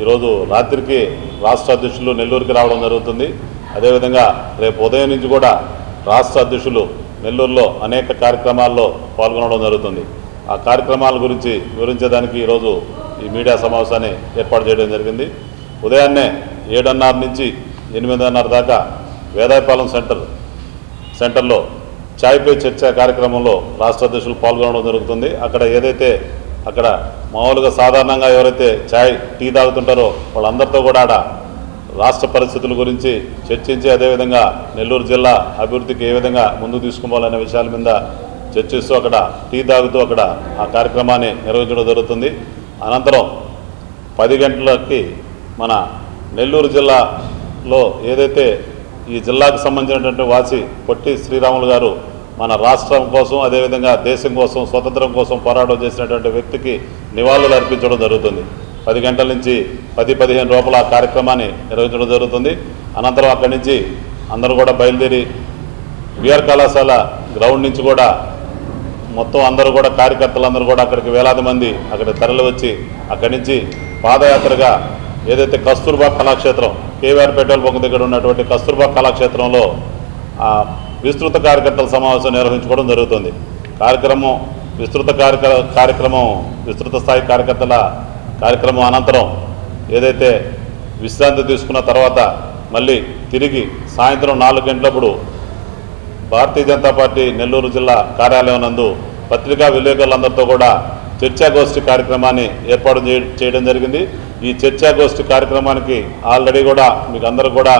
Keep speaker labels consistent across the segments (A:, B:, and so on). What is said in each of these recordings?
A: ఈరోజు రాత్రికి రాష్ట్ర అధ్యక్షులు నెల్లూరుకి రావడం జరుగుతుంది. అదేవిధంగా రేపు ఉదయం నుంచి కూడా రాష్ట్ర అధ్యక్షులు నెల్లూరులో అనేక కార్యక్రమాల్లో పాల్గొనడం జరుగుతుంది. ఆ కార్యక్రమాల గురించి వివరించేదానికి ఈరోజు ఈ మీడియా సమావేశాన్ని ఏర్పాటు చేయడం జరిగింది. ఉదయాన్నే ఏడున్నర నుంచి ఎనిమిదిన్నర దాకా వేదాయపాలెం సెంటర్ సెంటర్లో ఛాయ్ పే చర్చ కార్యక్రమంలో రాష్ట్ర అధ్యక్షులు పాల్గొనడం జరుగుతుంది. అక్కడ ఏదైతే అక్కడ మామూలుగా సాధారణంగా ఎవరైతే ఛాయ్ టీ తాగుతుంటారో వాళ్ళందరితో కూడా ఆడ రాష్ట్ర పరిస్థితుల గురించి చర్చించి అదేవిధంగా నెల్లూరు జిల్లా అభివృద్ధికి ఏ విధంగా ముందుకు తీసుకోవాలనే విషయాల మీద చర్చిస్తూ అక్కడ టీ తాగుతూ అక్కడ ఆ కార్యక్రమాన్ని నిర్వహించడం జరుగుతుంది. అనంతరం పది గంటలకి మన నెల్లూరు జిల్లాలో ఏదైతే ఈ జిల్లాకు సంబంధించినటువంటి వాసి పొట్టి శ్రీరాములు గారు మన రాష్ట్రం కోసం అదేవిధంగా దేశం కోసం స్వతంత్రం కోసం పోరాటం చేసినటువంటి వ్యక్తికి నివాళులు అర్పించడం జరుగుతుంది. పది గంటల నుంచి పది పదిహేను లోపల ఆ కార్యక్రమాన్ని నిర్వహించడం జరుగుతుంది. అనంతరం అక్కడి నుంచి అందరూ కూడా బయలుదేరి విఆర్ కళాశాల గ్రౌండ్ నుంచి కూడా మొత్తం అందరూ కూడా కార్యకర్తలందరూ కూడా అక్కడికి వేలాది మంది అక్కడ తరలి వచ్చి అక్కడి నుంచి పాదయాత్రగా ఏదైతే Kasturba Kalakshetram KVR petrol bunk దగ్గర ఉన్నటువంటి కస్తూర్బా కళాక్షేత్రంలో విస్తృత కార్యకర్తల సమావేశం నిర్వహించుకోవడం జరుగుతుంది. కార్యక్రమం విస్తృత కార్యక్రమం విస్తృత స్థాయి కార్యకర్తల కార్యక్రమం అనంతరం ఏదైతే విశ్రాంతి తీసుకున్న తర్వాత మళ్ళీ తిరిగి సాయంత్రం నాలుగు గంటలప్పుడు భారతీయ జనతా పార్టీ నెల్లూరు జిల్లా కార్యాలయం నందు పత్రికా విలేకరులందరితో కూడా చర్చాగోష్ఠి కార్యక్రమాన్ని ఏర్పాటు చేయడం జరిగింది. ఈ చర్చాగోష్ఠి కార్యక్రమానికి ఆల్రెడీ కూడా మీకు అందరూ కూడా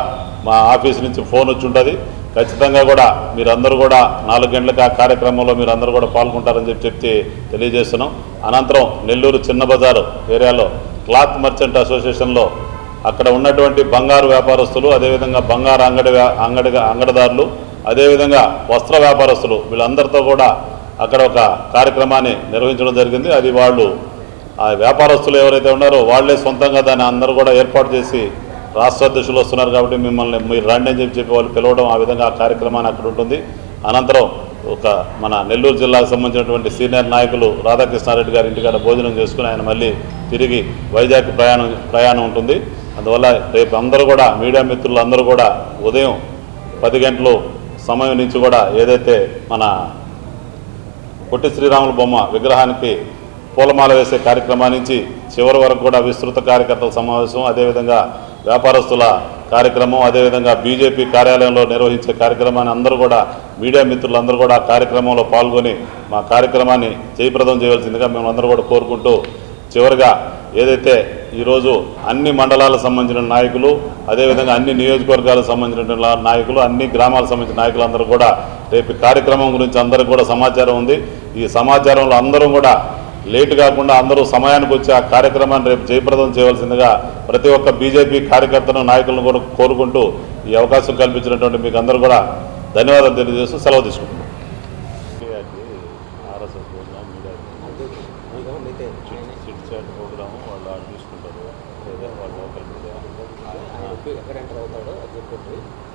A: మా ఆఫీస్ నుంచి ఫోన్ వచ్చి ఉంటుంది. ఖచ్చితంగా కూడా మీరందరూ కూడా నాలుగు గంటలకు ఆ కార్యక్రమంలో మీరు అందరూ కూడా పాల్గొంటారని చెప్పి చెప్తే తెలియజేస్తున్నాం. అనంతరం నెల్లూరు చిన్న బజారు ఏరియాలో క్లాత్ మర్చెంట్ అసోసియేషన్లో అక్కడ ఉన్నటువంటి బంగారు వ్యాపారస్తులు అదేవిధంగా బంగారు అంగడి అంగడి అంగడిదారులు అదేవిధంగా వస్త్ర వ్యాపారస్తులు వీళ్ళందరితో కూడా అక్కడ ఒక కార్యక్రమాన్ని నిర్వహించడం జరిగింది. అది వాళ్ళు ఆ వ్యాపారస్తులు ఎవరైతే ఉన్నారో వాళ్ళే సొంతంగా దాన్ని అందరూ కూడా ఏర్పాటు చేసి రాష్ట్ర అధ్యక్షులు వస్తున్నారు కాబట్టి మిమ్మల్ని మీరు రండి అని చెప్పి చెప్పి వాళ్ళు పిలవడం ఆ విధంగా ఆ కార్యక్రమాన్ని అక్కడ ఉంటుంది. అనంతరం ఒక మన నెల్లూరు జిల్లాకు సంబంధించినటువంటి సీనియర్ నాయకులు రాధాకృష్ణారెడ్డి గారి ఇంటికాడ భోజనం చేసుకుని ఆయన మళ్ళీ తిరిగి వైజాగ్ ప్రయాణం ప్రయాణం ఉంటుంది. అందువల్ల రేపు అందరూ కూడా మీడియా మిత్రులు అందరూ కూడా ఉదయం పది గంటలు సమయం నుంచి కూడా ఏదైతే మన పొట్టి శ్రీరాముల బొమ్మ విగ్రహానికి పూలమాల వేసే కార్యక్రమం నుంచి చివరి వరకు కూడా విస్తృత కార్యకర్తల సమావేశం అదేవిధంగా వ్యాపారస్తుల కార్యక్రమం అదేవిధంగా బీజేపీ కార్యాలయంలో నిర్వహించే కార్యక్రమాన్ని అందరూ కూడా మీడియా మిత్రులందరూ కూడా ఆ కార్యక్రమంలో పాల్గొని మా కార్యక్రమాన్ని జయప్రదం చేయవలసిందిగా మేము అందరూ కూడా కోరుకుంటూ చివరిగా ఏదైతే ఈరోజు అన్ని మండలాలకు సంబంధించిన నాయకులు అదేవిధంగా అన్ని నియోజకవర్గాలకు సంబంధించిన నాయకులు అన్ని గ్రామాలకు సంబంధించిన నాయకులు అందరూ కూడా రేపు కార్యక్రమం గురించి అందరికీ కూడా సమాచారం ఉంది. ఈ సమాచారంలో అందరూ కూడా లేటు కాకుండా అందరూ సమయానికి వచ్చి ఆ కార్యక్రమాన్ని రేపు జయప్రదం చేయవలసిందిగా ప్రతి ఒక్క బీజేపీ కార్యకర్తను నాయకులను కూడా కోరుకుంటూ ఈ అవకాశం కల్పించినటువంటి మీకు అందరూ కూడా ధన్యవాదాలు తెలియజేస్తూ సెలవు తీసుకుంటున్నాం. వాళ్ళు